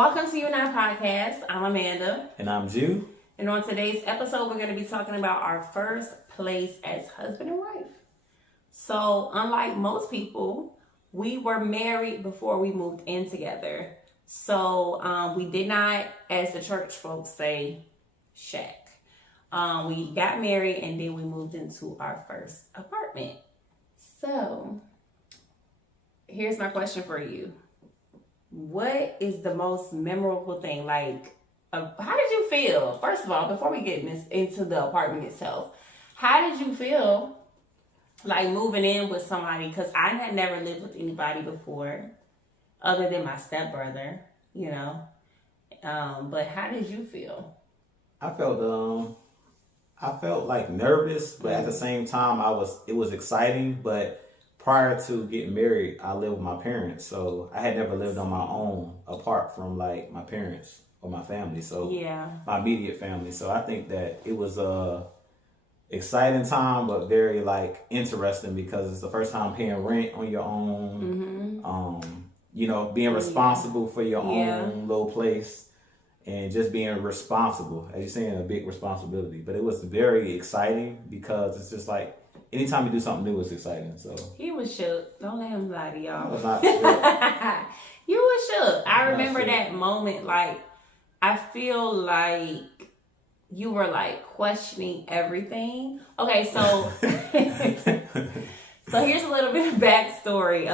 Welcome to You and I Podcast. I'm Amanda. And I'm Jew. And on today's episode, we're going to be talking about our first place as husband and wife. So, unlike most people, we were married before we moved in together. So, we did not, as the church folks say, shack. We got married and then we moved into our first apartment. So, here's my question for you. What is the most memorable thing? How did you feel? First of all, before we get into the apartment itself, how did you feel like moving in with somebody? Because I had never lived with anybody before other than my stepbrother, you know. But how did you feel? I felt like nervous, but at the same time it was exciting. But prior to getting married, I lived with my parents, so I had never lived on my own apart from like my parents or my family. So yeah, my immediate family. So I think that it was a exciting time, but very like interesting because it's the first time paying rent on your own. Mm-hmm. Being responsible for your own little place and just being responsible. As you're saying, a big responsibility. But it was very exciting because it's just like anytime you do something new, it's exciting. So he was shook. Don't let him lie to y'all. I was not shook. You were shook. I remember that moment. Like, I feel like you were like questioning everything. Okay, so so here's a little bit of backstory.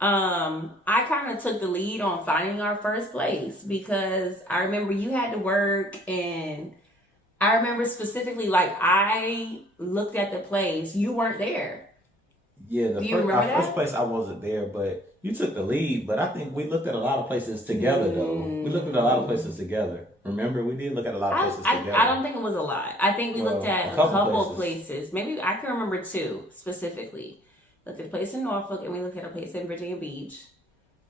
I kind of took the lead on finding our first place because I remember you had to work, and I remember specifically, like, I looked at the place. You weren't there. Yeah, our first place I wasn't there, but you took the lead. But I think we looked at a lot of places together, though. We looked at a lot of places together. Remember, we did look at a lot of places together. I don't think it was a lot. I think we looked at a couple places. Maybe I can remember two specifically. Looked at a place in Norfolk, and we looked at a place in Virginia Beach.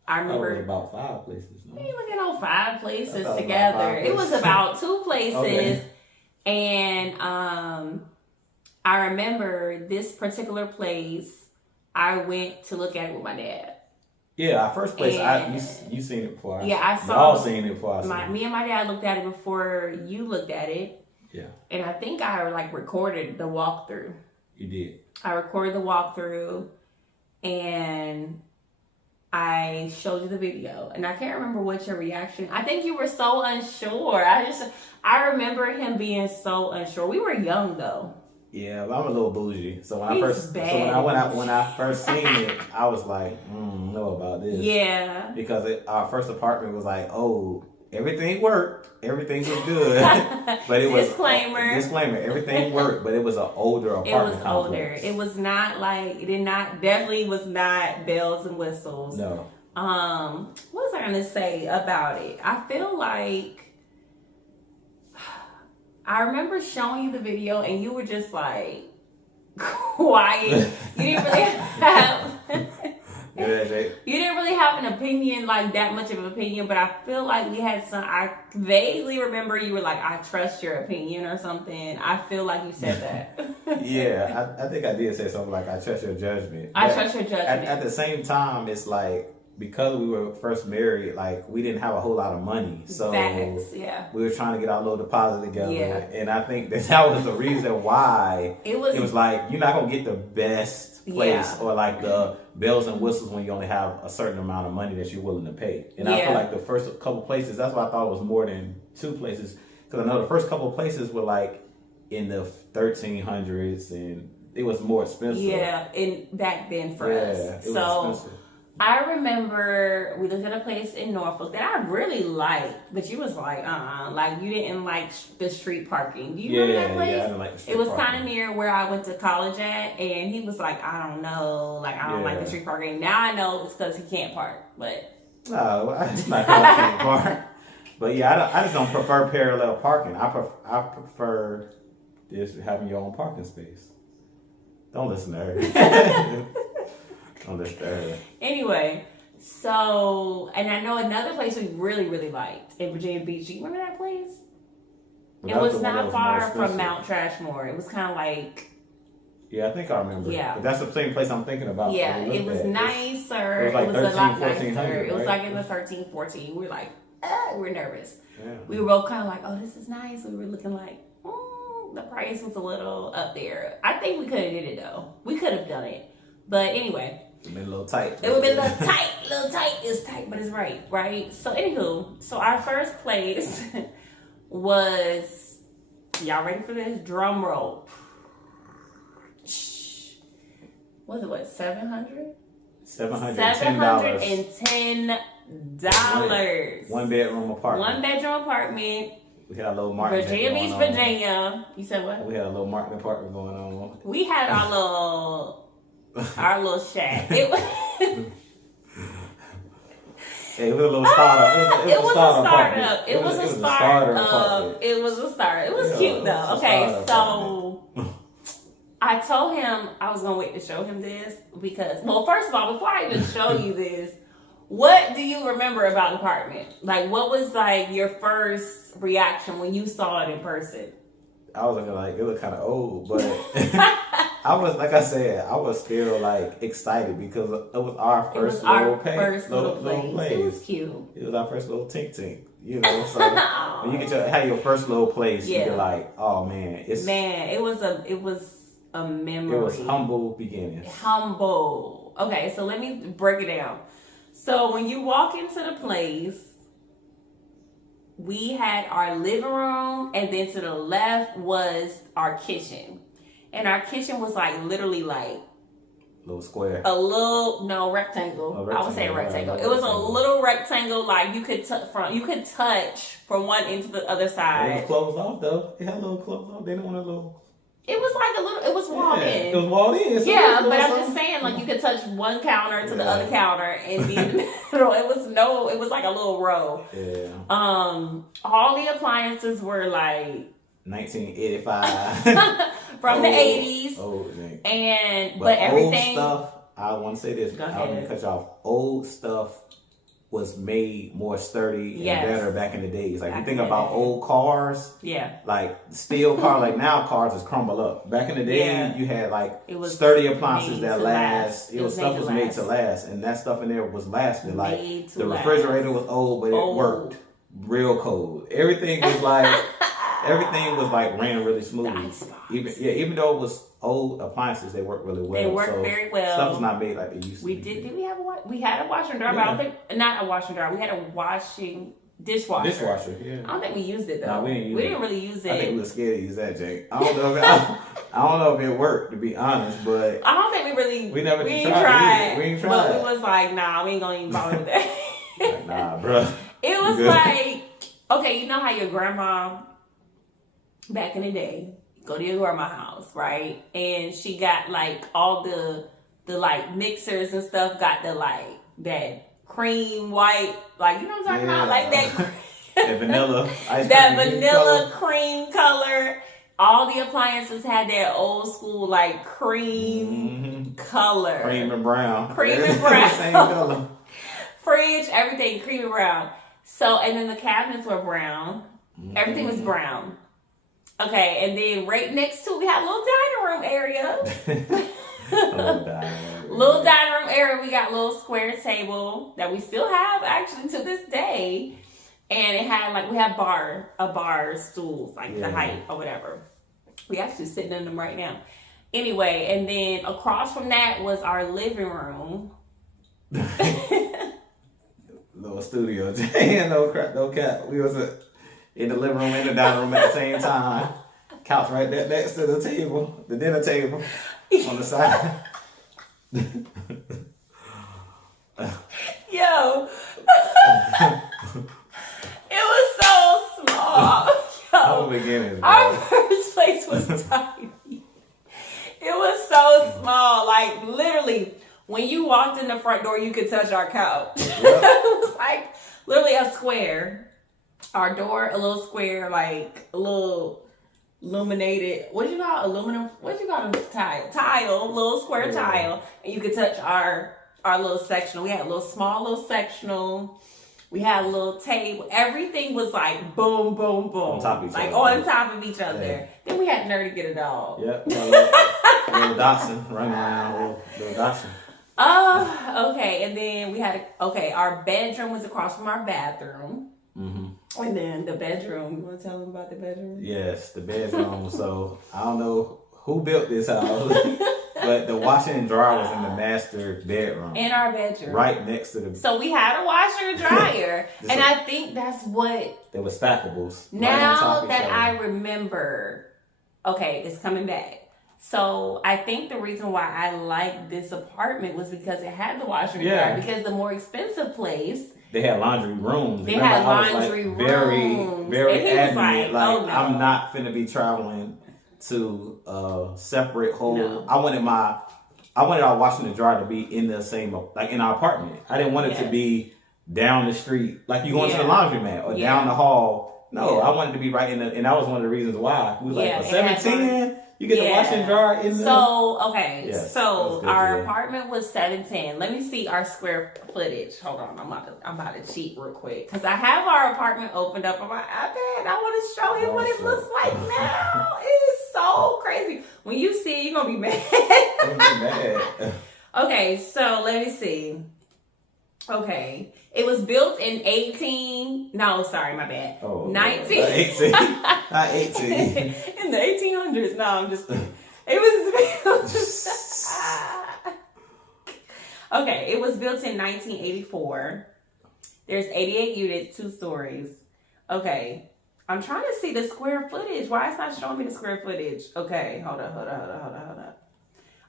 I remember it was about 5 places. No? We looked at all 5 places together. It was about 2 places. Okay. And I remember this particular place, I went to look at it with my dad. Yeah, our first place, you seen it before. I saw. Y'all seen it before. Me and my dad looked at it before you looked at it. Yeah. And I think I recorded the walkthrough. You did. I recorded the walkthrough, and I showed you the video, and I can't remember what your reaction. I think you were so unsure. I remember him being so unsure. We were young though. Yeah, but I'm a little bougie. So when I first seen it, I was like, I don't know about this. Yeah. Because our first apartment was like, oh, everything worked, everything was good, but it was disclaimer. Everything worked, but it was an older apartment. It was older. It was not like definitely was not bells and whistles. No. What was I gonna say about it? I feel like I remember showing you the video and you were just like quiet. You didn't really have you didn't really have an opinion, like that much of an opinion, but I feel like we had I vaguely remember you were like, I trust your opinion or something. I feel like you said that. Yeah, I think I did say something like, I trust your judgment. I trust your judgment. At the same time, it's like, because we were first married, like, we didn't have a whole lot of money. So we were trying to get our little deposit together. Yeah. And I think that was the reason why it was like, you're not going to get the best place or like the bells and whistles when you only have a certain amount of money that you're willing to pay. And I feel like the first couple places, that's why I thought it was more than 2 places. Because I know the first couple places were like in the 1300s and it was more expensive. Yeah, back then for us. It was expensive. I remember we looked at a place in Norfolk that I really liked, but you was like, like you didn't like the street parking. Do you remember that place? Yeah, I didn't like the street parking. It was parking. kind of near where I went to college at, and he was like, I don't know, like I don't like the street parking. Now I know it's because he can't park, but no, it's not because he can't park. But yeah, I just don't prefer parallel parking. I prefer just having your own parking space. Don't listen to her. Anyway, so, and I know another place we really, really liked in Virginia Beach. Do you remember that place? It was not far from Mount Trashmore. It was kind of like Yeah, I think I remember. Yeah. But that's the same place I'm thinking about. Yeah, it was nicer. It was like 13, a lot 1400, nicer. right? It was like in the 13, 14. We were like, we're nervous. Yeah. We were both kind of like, oh, this is nice. We were looking like, the price was a little up there. I think we could have did it though. We could have done it. But anyway. It would have been a little tight. It would have been a little tight. It's tight, but it's right? So anywho, so our first place was, y'all ready for this? Drum roll. Was it what, $700? $710. One bedroom apartment. We had a little marketing. Virginia Beach, Virginia. You said what? We had a little marketing apartment going on. We had our little shack. It was it was a little startup. It was a startup. It was a startup. It was cute though. Okay, so I told him I was gonna wait to show him this because, well, first of all, before I even show you this, what do you remember about the apartment? Like, what was like your first reaction when you saw it in person? I was looking like it looked kind of old, but I was, like I said, I was still like excited because it was our first little place. It was cute. It was our first little tink. You know, so when you have your first little place, you're like, oh man, it was a memory. It was humble beginnings. Humble. Okay, so let me break it down. So when you walk into the place, we had our living room, and then to the left was our kitchen. And our kitchen was like literally like little square. Rectangle. I would say a rectangle. It was a little rectangle, like you could touch from one end to the other side. It was closed off though. It had a little closed off. They didn't want a little. It was like a little. It was walled in. It was walled in. So yeah, but I'm just saying, like you could touch one counter to the other counter and be in the middle. It was like a little row. Yeah. All the appliances were like 1985 from the 80s. But everything. Old stuff. I want to say this. I don't mean to cut you off. Old stuff was made more sturdy and better back in the days. Like, you think about old cars, like steel car, like now cars just crumble up. Back in the day, you had like sturdy appliances that last. Stuff was made to last, and that stuff in there was lasting. Like the refrigerator was old, but it worked real cold. Everything was like ran really smoothly. Even though it was old appliances, they worked really well. They worked very well. Stuff was not made like they used to. Did we have we had a washer and dryer, but I don't think, not a washer and dryer. We had a dishwasher. Yeah. I don't think we used it though. No, we didn't really use it. I think we were scared to use that, Jake. I don't know if it worked, to be honest, but I don't think we tried. We ain't tried. But we was like, nah, we ain't gonna even bother with that. Like, nah, bro. It was like, okay, you know how your grandma back in the day, go to your grandma's house, right? And she got like all the like mixers and stuff, got the like that cream white, like, you know what I'm talking about? Like that vanilla cream color. All the appliances had that old school like cream color. Cream and brown. Same color. Fridge, everything cream and brown. So, and then the cabinets were brown. Everything was brown. Okay, and then right next to, we had a little dining room area. Little dining room area. We got a little square table that we still have actually to this day. And it had like, we had bar stools, like the height or whatever. We actually sitting in them right now. Anyway, and then across from that was our living room. Little studio. No cap. We was in the living room and the dining room at the same time. Couch right there next to the table, the dinner table on the side. Yo. It was so small. Yo. Our first place was tiny. It was so small. Like, literally, when you walked in the front door, you could touch our couch. Yep. It was like literally a square. Our door, a little square, like a little illuminated. What you call aluminum? What you call a tile? Little square tile, and you could touch our little sectional. We had a small little sectional. We had a little table. Everything was like boom, boom, boom. On top of each like other. on top of each other. Yeah. Then we had nerve to get a dog. Yep. Little Dachshund running around. Little Dachshund. Okay. And then we had, our bedroom was across from our bathroom. Mm-hmm. And then the bedroom. You want to tell them about the bedroom? Yes, the bedroom. So I don't know who built this house, but the washer and dryer was in the master bedroom. In our bedroom. Right next to the... So we had a washer and dryer. And I think that's what... There were stackables. Now that I remember, it's coming back. So I think the reason why I liked this apartment was because it had the washer and dryer. Because the more expensive place... They had laundry rooms. They had laundry rooms. Very adamant. Oh, no. I'm not finna be traveling to a separate whole. No. I wanted our washing and dryer to be in the same, like in our apartment. I didn't want it to be down the street, like you going to the laundromat or down the hall. No, I wanted to be right in the, and that was one of the reasons why. We was like, for $710, you get the washing and dryer in the. So, our apartment was $710. Let me see our square footage. Hold on, I'm about to cheat real quick because I have our apartment opened up on my iPad. I want to show him what it looks like now. It is so crazy. When you see it, you're gonna be mad. I'm mad. Okay, so let me see. Okay, it was built in 19. No, sorry, my bad. 19. 18. Not 18. In the 1800s. No, I'm just. It was built. Okay, it was built in 1984. There's 88 units, 2 stories. Okay, I'm trying to see the square footage. Why it's not showing me the square footage? Okay, hold up.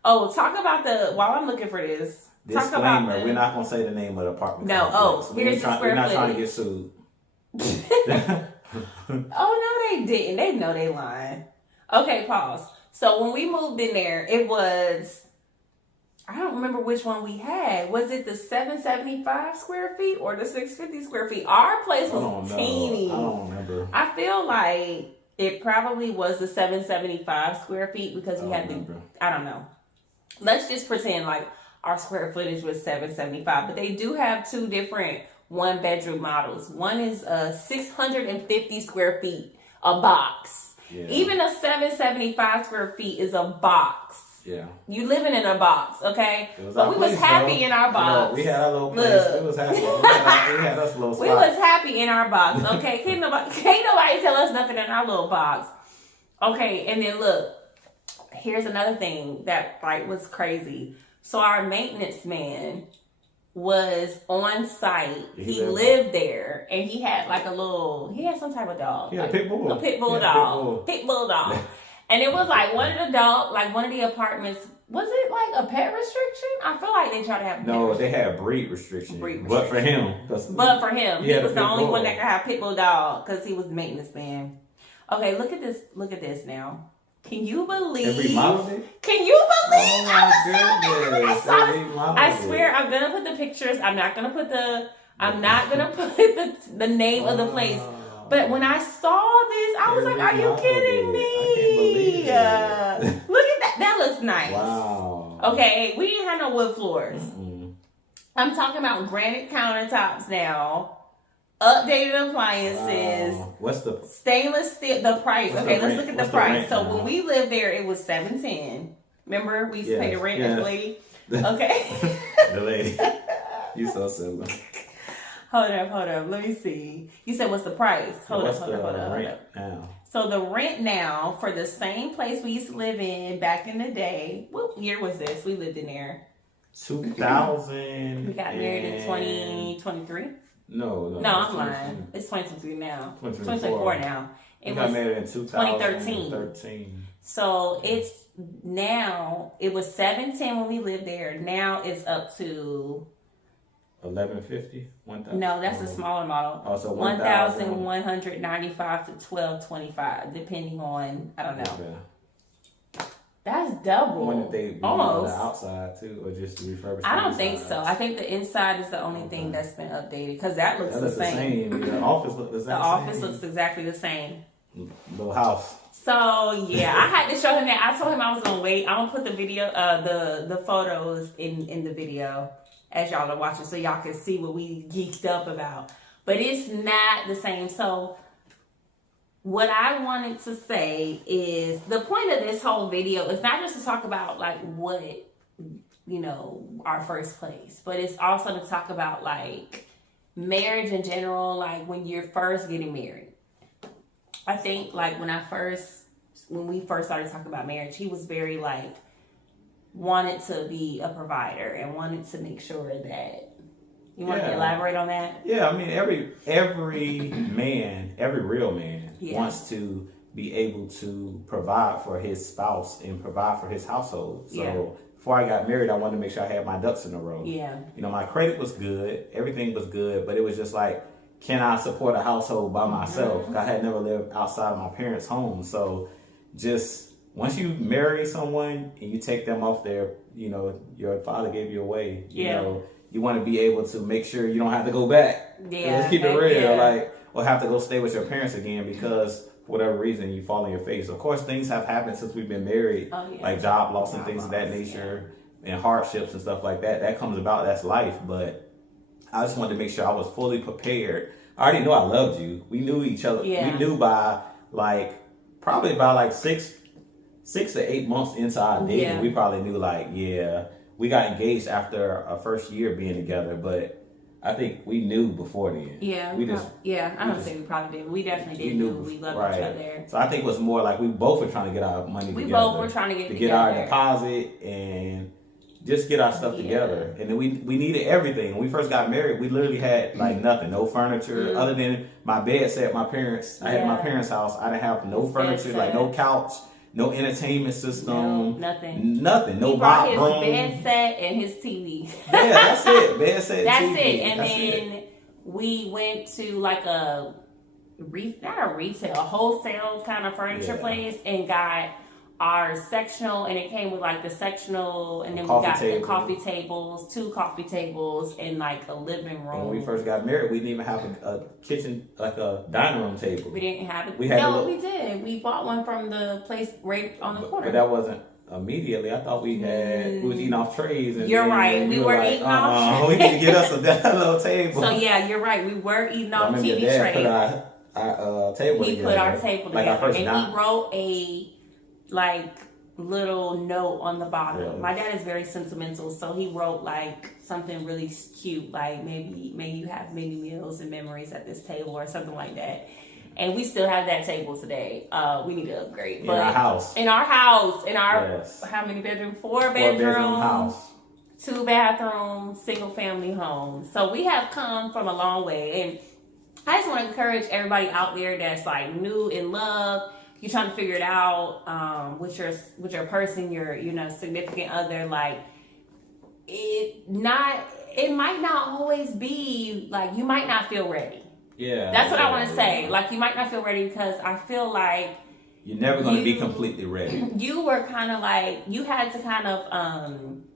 Oh, talk about while I'm looking for this. Disclaimer, we're not going to say the name of the apartment. No, here's the square footage. We're not trying to get sued. Oh, no, they didn't. They know they lying. Okay, pause. So when we moved in there, it was, I don't remember which one we had. Was it the 775 square feet or the 650 square feet? Our place was teeny. I don't remember. I feel like it probably was the 775 square feet because we had I don't know. Let's just pretend like our square footage was 775, but they do have 2 different 1-bedroom models. One is 650 square feet, a box. Yeah. Even a 775 square feet is a box. Yeah. You living in a box, okay? But we was happy in our box. We had our little place. We was happy. We had us little spot. We was happy in our box, okay? Can't nobody tell us nothing in our little box. Okay, and then look, here's another thing that was crazy. So our maintenance man was on site. He lived there, and he had he had some type of dog. Yeah, a pit bull. A pit bull dog. Pit bull dog. And it was one of the apartments, was it like a pet restriction? I feel like they tried to have No, they had breed restriction. But for him. He was the only one that could have pit bull dog because he was the maintenance man. Okay, look at this now. Can you believe? Every model did? Can you believe? Oh my goodness. I swear I'm gonna put the pictures. I'm not gonna put the name of the place. But when I saw this, I was like, "Are you kidding me?" I can't believe it. Look at that. That looks nice. Wow. Okay, we didn't have no wood floors. I'm talking about granite countertops now. Updated appliances. Wow. What's the stainless steel? The price. Okay, let's look at the price. So when we lived there, it was $710. Remember, we used to pay the rent as the lady. Okay. The lady. You so silly. Hold up. Let me see. You said what's the price? Hold up. Now? So the rent now for the same place we used to live in back in the day. What year was this? We lived in there. 2000. We got married in 2023. No, I'm lying. It's 2023 now. 2024 now. We got married in 2013. So it's now, it was $710 when we lived there. Now it's up to $1,150. 1,000. No, that's a smaller model. Also, $1,195 to $1,225, depending on, I don't know. Okay. That's double. When did they on the outside too, or just refurbish? I don't think so. I think the inside is the only thing that's been updated because that looks the same. The office looks the same. The office looks exactly the same. Little house. So yeah, I had to show him that. I told him I was gonna wait. I'm gonna put the video, the photos in the video as y'all are watching, so y'all can see what we geeked up about. but it's not the same. So what I wanted to say is the point of this whole video is not just to talk about like what, you know, our first place, but it's also to talk about like marriage in general, like when you're first getting married. I think like when we first started talking about marriage, he was very like wanted to be a provider and wanted to make sure that. You want to elaborate on that? Yeah, I mean every man, every real man wants to be able to provide for his spouse and provide for his household. So before I got married, I wanted to make sure I had my ducks in a row. Yeah. You know, my credit was good, everything was good, but it was just like, can I support a household by myself? I had never lived outside of my parents' home. So just once you marry someone and you take them off their, you know, your father gave you away, you know, you want to be able to make sure you don't have to go back. Yeah, let's keep it real. Like, or have to go stay with your parents again because for whatever reason you fall on your face. Of course, things have happened since we've been married, like job loss and things of that nature, and hardships and stuff like that. That comes about. That's life. But I just wanted to make sure I was fully prepared. I already know I loved you. We knew each other. We knew by probably by like 6 to 8 months into our dating, we probably knew like, we got engaged after our first year being together, but I think we knew before then. Yeah, I don't say we probably did. We definitely did. We loved each other. So I think it was more like we both were trying to get our money together. We both were trying to get get our deposit and just get our stuff together. And then we needed everything. When we first got married, we literally had like nothing, no furniture other than my bed set. My parents, I had my parents' house. I didn't have no furniture, like no couch. No entertainment system. Nothing. No he brought his bed set and his TV. That's it. Bed set. That's TV. it. And then we went to like a wholesale kind of furniture place and got our sectional, and it came with like the sectional, and then we got the coffee tables, 2 coffee tables, and like a living room. When we first got married, we didn't even have a kitchen, like a dining room table. We didn't have it. We did. We bought one from the place right on the corner. But that wasn't immediately. I thought we was eating off trays. And you're right. We were eating off trays. We need to get us a little table. So yeah, you're right. We were eating off TV trays. Put our table together. He put our table together. And he wrote a little note on the bottom. Yeah. My dad is very sentimental, so he wrote like something really cute, like maybe you have many meals and memories at this table or something like that. And we still have that table today. We need to upgrade. But in our house. How many bedroom? 4 bedroom house. 2 bathroom, single family home. So we have come from a long way. And I just want to encourage everybody out there that's like new in love. You're trying to figure it out with your person, your significant other. Like it might not always be like you might not feel ready. Yeah, that's what I want to say. Like you might not feel ready because I feel like you're never going to be completely ready. You were kind of like you had to kind of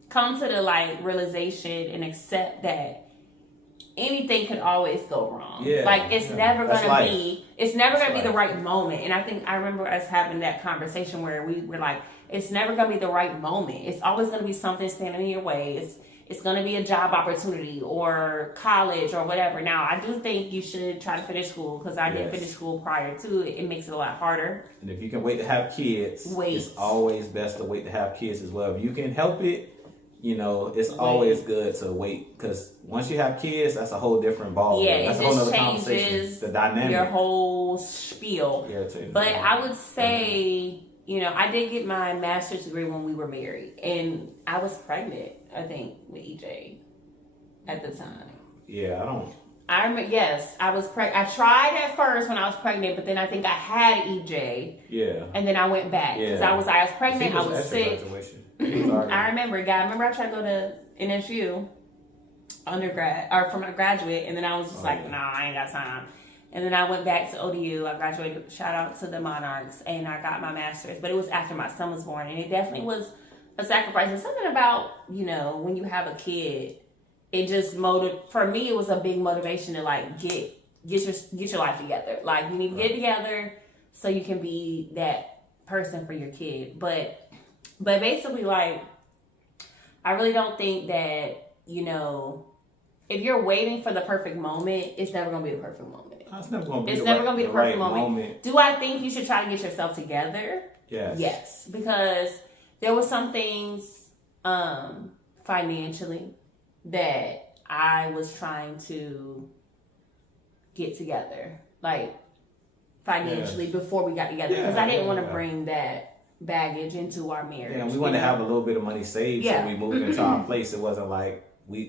come to the like realization and accept that anything could always go wrong. Yeah, like it's never gonna be the right moment. And I remember us having that conversation where we were like, it's never gonna be the right moment. It's always gonna be something standing in your way. It's gonna be a job opportunity or college or whatever. Now I do think you should try to finish school because I did finish school prior to it. It makes it a lot harder. And if you can wait to have kids, it's always best to wait to have kids as well. If you can help it, it's always good to wait because once you have kids, that's a whole different ball. Yeah, that's it just changes the dynamic, your whole spiel. But I would say, I did get my master's degree when we were married, and I was pregnant, I think, with EJ at the time. Yeah, I remember, yes, I was pregnant. I tried at first when I was pregnant, but then I think I had EJ. Yeah. And then I went back because I was pregnant. I was sick. I remember I tried to go to NSU undergrad or for my graduate, and then I was just nah, I ain't got time. And then I went back to ODU. I graduated, shout out to the Monarchs, and I got my master's. But it was after my son was born, and it definitely was a sacrifice. And something about, when you have a kid, it just for me, it was a big motivation to like get your life together. Like you need to get it together so you can be that person for your kid. But basically, like, I really don't think that, if you're waiting for the perfect moment, it's never gonna be the perfect moment. It's never gonna be. It's never gonna be the perfect moment. Do I think you should try to get yourself together? Yes. Yes, because there were some things financially that I was trying to get together, like financially, before we got together, because I didn't want to bring that baggage into our marriage. Yeah, we wanted to have a little bit of money saved, so we moved into our place. It wasn't like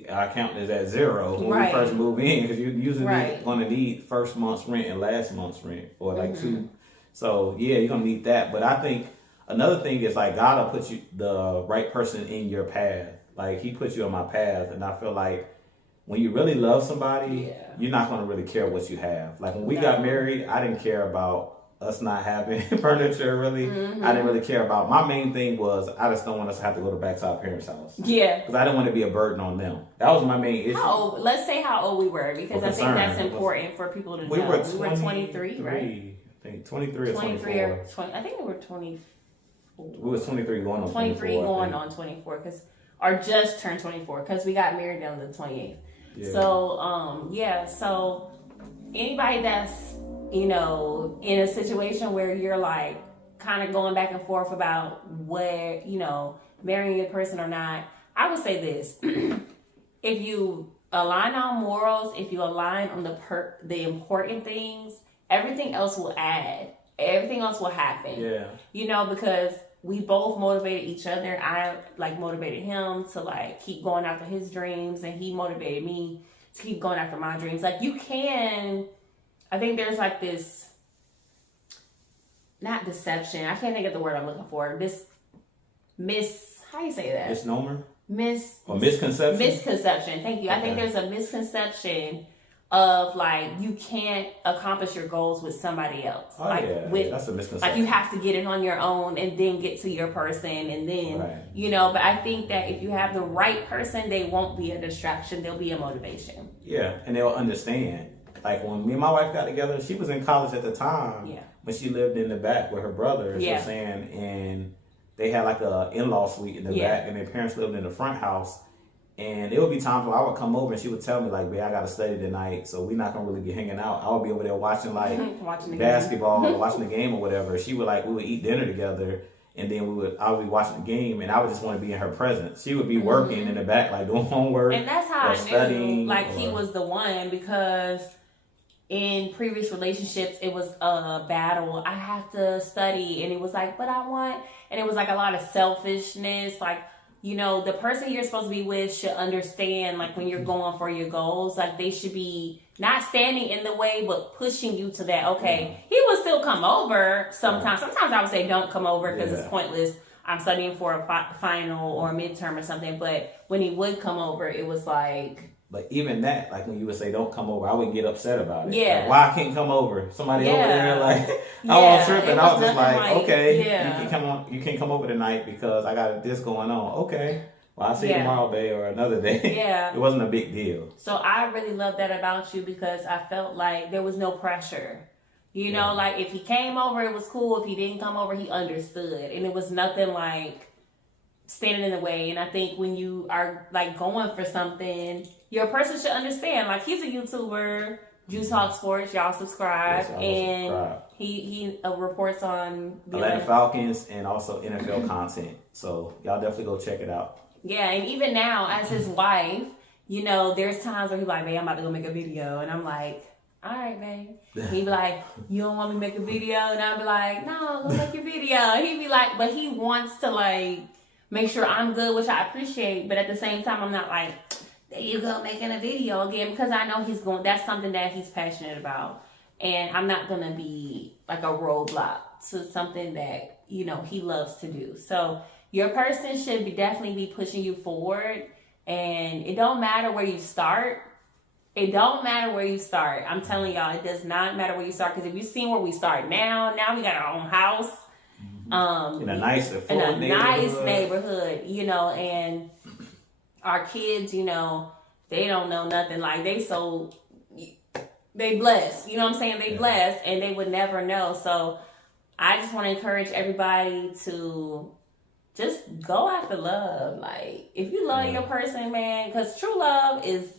our account is at zero when we first move in, because you're usually going to need first month's rent and last month's rent, or like two. So yeah, you're gonna need that. But I think another thing is like God will put you the right person in your path. Like He put you on my path, and I feel like when you really love somebody, you're not gonna really care what you have. Like when we got married, I didn't care about us not having furniture, really. I didn't really care about. My main thing was I just don't want us to have to go back to our parents' house. Yeah. Because I didn't want to be a burden on them. That was my main issue. Let's say how old we were, because I think that's important for people to know. We were 23, right? I think 23 or 24. Or 20. I think we were 24. We was 23 going on 24. 23 going on 24, or just turned 24, because we got married on the 28th. Yeah. So, so anybody that's, in a situation where you're like kind of going back and forth about where, marrying a person or not, I would say this. If you align on morals, if you align on the important things, everything else will add. Everything else will happen. Yeah. Because we both motivated each other. I motivated him to keep going after his dreams, and he motivated me to keep going after my dreams. I think there's this, not deception. I can't think of the word I'm looking for. How do you say that? Misnomer? Misconception? Misconception. Thank you. Okay. I think there's a misconception of you can't accomplish your goals with somebody else. That's a misconception. You have to get it on your own and then get to your person, and then but I think that if you have the right person, they won't be a distraction, they'll be a motivation. Yeah, and they'll understand. Like when me and my wife got together, she was in college at the time. Yeah. When she lived in the back with her brother, and they had a in-law suite in the back, and their parents lived in the front house. And there would be times where I would come over and she would tell me babe, I got to study tonight, so we're not gonna really be hanging out. I would be over there watching watching basketball or watching the game or whatever. She would we would eat dinner together, and then I would be watching the game, and I would just want to be in her presence. She would be working in the back doing homework, and that's how I knew he was the one, because in previous relationships it was a battle. I have to study, and it was but I want, and it was a lot of selfishness. The person you're supposed to be with should understand, when you're going for your goals, they should be not standing in the way, but pushing you to that. Okay, he will still come over sometimes. Sometimes I would say don't come over because it's pointless. I'm studying for a final or a midterm or something. But when he would come over, it was But even that, when you would say don't come over, I would get upset about it. Yeah. Why I can't come over? Somebody over there, I was tripping. I was just okay, you can't come over tonight because I got this going on. Okay. Well, I'll see you tomorrow, babe, or another day. Yeah. It wasn't a big deal. So I really love that about you, because I felt there was no pressure. If he came over, it was cool. If he didn't come over, he understood. And it was nothing standing in the way. And I think when you are going for something, your person should understand. He's a YouTuber, Juice Talk Sports. Y'all subscribe, he reports on the Atlanta Falcons and also NFL content. So y'all definitely go check it out. Yeah, and even now as his wife, there's times where he's babe, I'm about to go make a video, and I'm all right, babe. He'd be you don't want me to make a video? And I'd be no, go make your video. And he'd be but he wants to make sure I'm good, which I appreciate. But at the same time, I'm not there you go, making a video again, because I know that's something that he's passionate about. And I'm not going to be a roadblock to something that, he loves to do. So your person should definitely be pushing you forward. And it don't matter where you start. It don't matter where you start. I'm telling y'all, it does not matter where you start. Because if you've seen where we start now we got our own house. In a nice neighborhood, and our kids, they don't know nothing. They blessed, what I'm saying? They blessed, and they would never know. So I just want to encourage everybody to just go after love. If you love your person, man, because true love is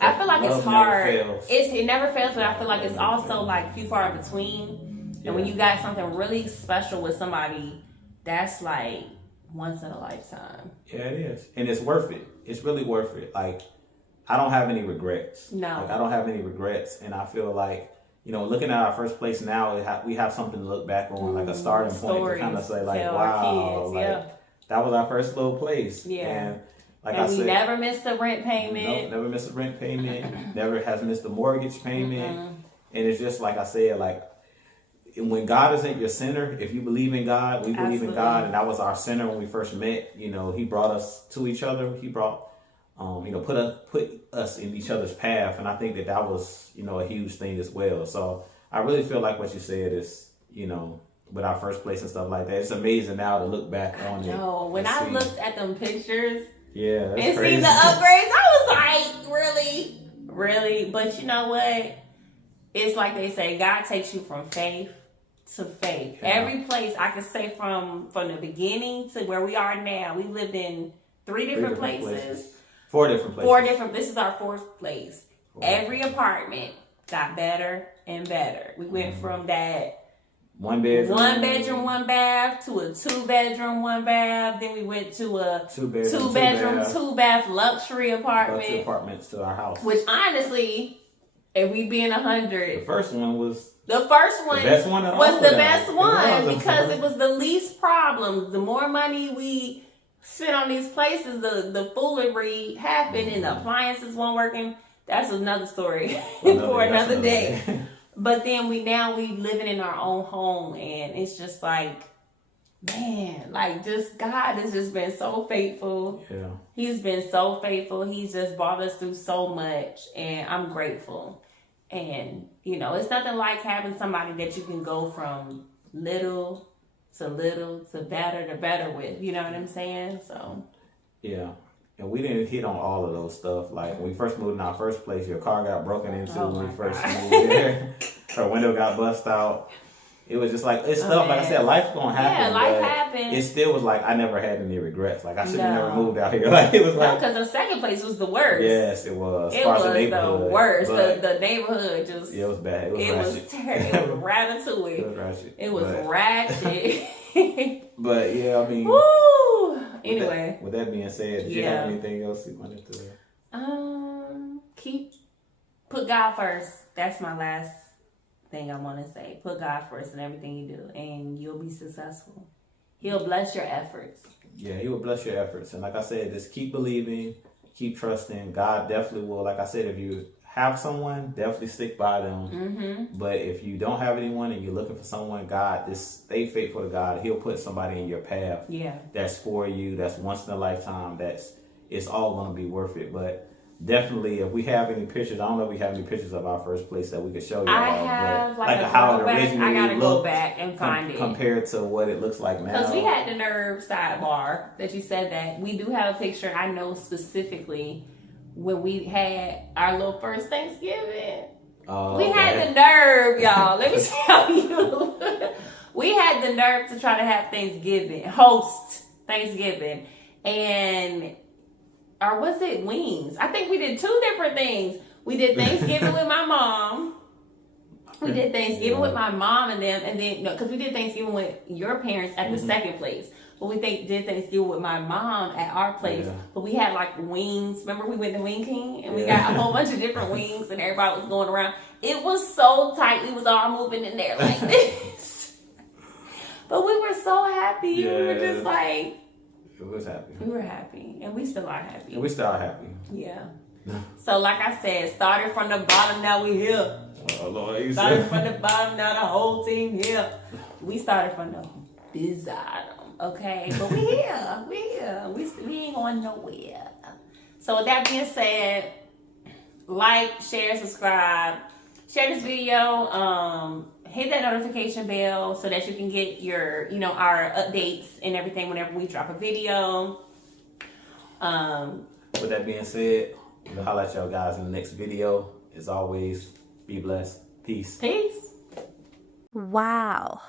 I feel like it's hard. It never fails, but I feel like it's also like few far in between. And when you got something really special with somebody, that's like once in a lifetime. Yeah, it is. And it's worth it. It's really worth it. Like, I don't have any regrets. No. Like, I don't have any regrets. And I feel like, you know, looking at our first place now, we have something to look back on, like a starting point to kind of say, like, wow, like, that was our first little place. Yeah. And like and I said, we never missed a rent payment. Nope, never missed a rent payment. Never has missed a mortgage payment. And it's just like I said, like, when God isn't your center, if you believe in God, we believe in God, and that was our center when we first met. You know, He brought us to each other. He brought, you know, put us in each other's path, and I think that was, you know, a huge thing as well. So I really feel like what you said is, you know, with our first place and stuff like that, it's amazing now to look back on it. No, when I looked at them pictures, and see the upgrades, I was like, really? But you know what? It's like they say, God takes you from faith to faith. Yeah. Every place, I could say from the beginning to where we are now, we lived in three different places. Four different places. This is our fourth place. Every apartment got better and better. We went from that one bedroom, one bath to a 2-bedroom, 1 bath. Then we went to a two bedroom, 2 bath luxury apartment. Luxury apartments to our house. Which honestly, if we being 100, the first one was the best one because it was the least problems. The more money we spent on these places, the foolery happened and the appliances weren't working. That's another story for another day. But then we living in our own home, and it's just like, man, like just God has just been so faithful. Yeah. He's been so faithful. He's just brought us through so much, and I'm grateful. And, you know, it's nothing like having somebody that you can go from little to better with. You know what I'm saying? So. Yeah. And we didn't hit on all of those stuff. Like, when we first moved in our first place, your car got broken into when we first moved there. Her window got bust out. It was just like, it's stuff, like I said, life's gonna happen. Yeah, life happens. It still was like, I never had any regrets. Like, I should have never moved out here. Like, it was like. No, because the second place was the worst. Yes, it was. It was the worst. The neighborhood just. Yeah, it was bad. It was terrible. It was ratatouille. It was ratchet. But yeah, I mean. Woo! Anyway. With that being said, did you have anything else you wanted to say? Put God first. That's my last thing I want to say. Put God first in everything you do, and you'll be successful. He'll bless your efforts. Yeah, He will bless your efforts. And like I said, just keep believing, keep trusting. God definitely will. Like I said, if you have someone, definitely stick by them. Mm-hmm. But if you don't have anyone and you're looking for someone, God, just stay faithful to God. He'll put somebody in your path. Yeah. That's for you. That's once in a lifetime. It's all going to be worth it. But definitely, if we have any pictures, I don't know if we have any pictures of our first place that we could show you. I have how it originally I gotta go back and find it compared to what it looks like now. Because we had the nerve sidebar that you said that we do have a picture. I know specifically when we had our little first Thanksgiving. We had the nerve, y'all. Let me tell you, we had the nerve to try to have host Thanksgiving, or was it wings? I think we did 2 different things. We did Thanksgiving with my mom. We did Thanksgiving with my mom and then no, because we did Thanksgiving with your parents at the second place. But we did Thanksgiving with my mom at our place. Yeah. But we had like wings. Remember we went to Wing King and we got a whole bunch of different wings and everybody was going around. It was so tight. We was all moving in there like this. But we were so happy. Yeah. We were just like. We was happy. We were happy. And we still are happy. And we still are happy. Yeah. So like I said, started from the bottom, now we here. Oh Lord, you started from the bottom, now the whole team here. We started from the bottom. Okay, but we here. We ain't going nowhere. So with that being said, like, share, subscribe, share this video, hit that notification bell so that you can get your, our updates and everything whenever we drop a video. With that being said, we'll holler at y'all guys in the next video. As always, be blessed. Peace. Peace. Wow.